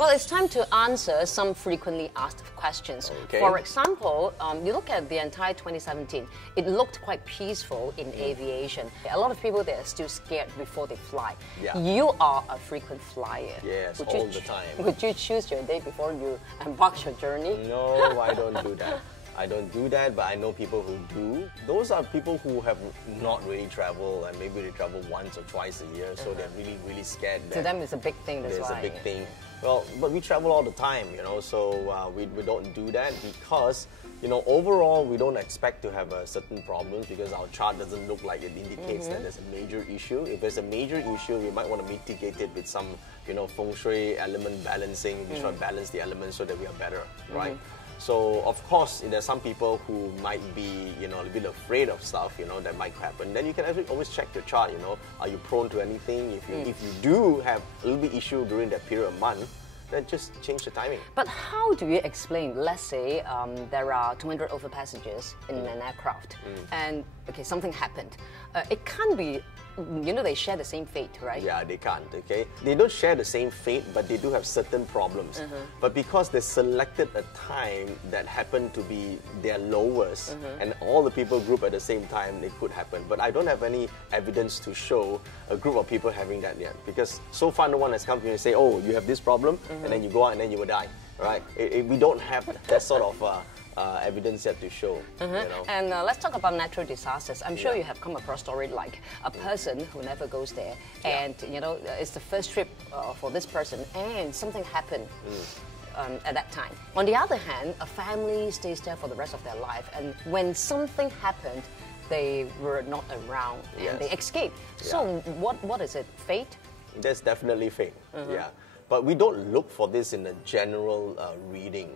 Well, it's time to answer some frequently asked questions. Okay. For example, you look at the entire 2017, it looked quite peaceful in aviation. A lot of people, they're still scared before they fly. Yeah. You are a frequent flyer. Yes, all the time. Would you choose your day before you embark your journey? No, I don't do that. I don't do that, but I know people who do. Those are people who have not really traveled, and maybe they travel once or twice a year, so they're really, really scared. To them, it's a big thing, that's it's why. a big thing. Well, but we travel all the time, you know, so we don't do that because, you know, overall, we don't expect to have a certain problem because our chart doesn't look like it indicates that there's a major issue. If there's a major issue, we might want to mitigate it with some, you know, Feng Shui element balancing. We try to balance the elements so that we are better, right? So, of course, there's some people who might be, you know, a bit afraid of stuff, you know, that might happen. Then you can actually always check your chart, you know, are you prone to anything? If you do have a little bit issue during that period of month, then just change the timing. But how do you explain, let's say there are 200 over passengers in an aircraft and, okay, something happened. It can't be, you know, they share the same fate, right? Yeah, they can't, okay? They don't share the same fate, but they do have certain problems. But because they selected a time that happened to be their lowest, and all the people group at the same time, it could happen. But I don't have any evidence to show a group of people having that yet. Because so far, no one has come to me and say, oh, you have this problem, and then you go out and then you will die, right? We don't have that sort of evidence yet to show. You know? And let's talk about natural disasters. I'm sure you have come across story like a person who never goes there, and you know it's the first trip for this person, and something happened at that time. On the other hand, a family stays there for the rest of their life, and when something happened, they were not around and they escaped. So what is it? Fate? That's definitely fate. Yeah, but we don't look for this in a general reading.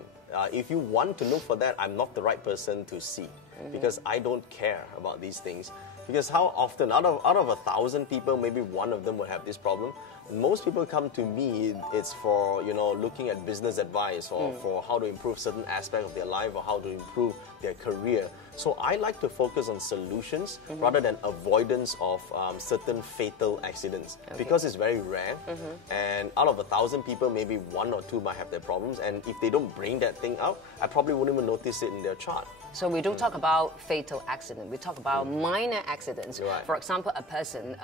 If you want to look for that, I'm not the right person to see because I don't care about these things. Because how often, out of 1,000 people, maybe one of them will have this problem. Most people come to me, it's for, you know, looking at business advice or for how to improve certain aspects of their life or how to improve their career. So I like to focus on solutions rather than avoidance of certain fatal accidents because it's very rare. And out of 1,000 people, maybe one or two might have their problems. And if they don't bring that thing out, I probably wouldn't even notice it in their chart. So we don't talk about fatal accident. We talk about minor accidents. Right. For example, a person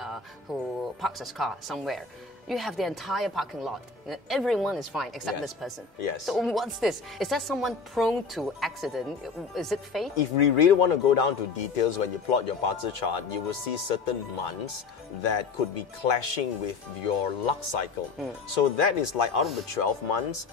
who parks his car somewhere. You have the entire parking lot. You know, everyone is fine except this person. Yes. So what's this? Is that someone prone to accident? Is it fate? If we really want to go down to details, when you plot your Bazi chart, you will see certain months that could be clashing with your luck cycle. So that is like out of the 12 months,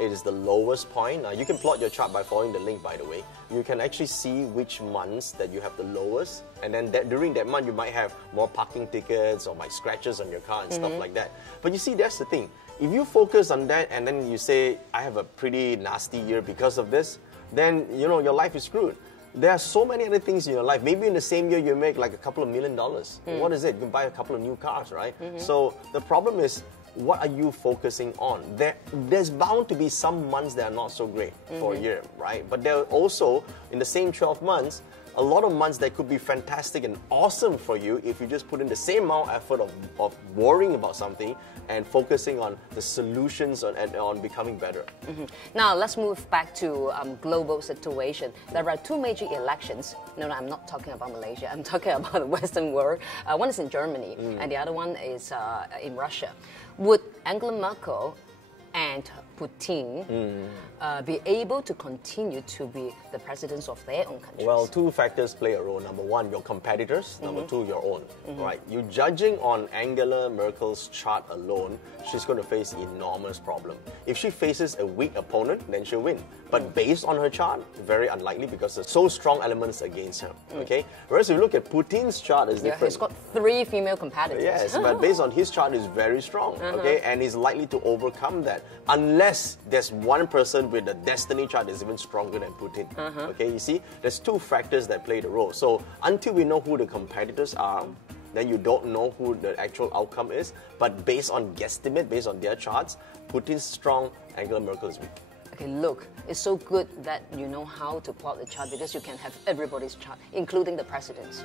it is the lowest point. You can plot your chart by following the link, by the way. You can actually see which months that you have the lowest, and then during that month you might have more parking tickets or scratches on your car and stuff like that. But you see, that's the thing. If you focus on that and then you say, I have a pretty nasty year because of this, then you know your life is screwed. There are so many other things in your life. Maybe in the same year you make like a couple of $1 million. What is it? You can buy a couple of new cars, right? So the problem is, what are you focusing on? There's bound to be some months that are not so great for a year, right? But there are also, in the same 12 months, a lot of months that could be fantastic and awesome for you if you just put in the same amount of effort of worrying about something and focusing on the solutions and on becoming better. Now let's move back to global situation. There are two major elections. No, I'm not talking about Malaysia. I'm talking about the Western world. One is in Germany and the other one is in Russia. Would Angela Merkel and Putin be able to continue to be the presidents of their own countries? Well, two factors play a role. Number one, your competitors. Number two, your own. Right? You judging on Angela Merkel's chart alone, she's going to face enormous problem. If she faces a weak opponent, then she'll win. But based on her chart, very unlikely because there's so strong elements against her. Okay. Whereas if you look at Putin's chart, is different. He's got 3 female competitors. Yes, but based on his chart, is very strong. Okay, and he's likely to overcome that unless there's one person with a destiny chart that's even stronger than Putin. Okay, you see, there's two factors that play the role. So until we know who the competitors are, then you don't know who the actual outcome is. But based on guesstimate, based on their charts, Putin's strong, Angela Merkel is weak. Okay, look, it's so good that you know how to plot the chart because you can have everybody's chart, including the presidents.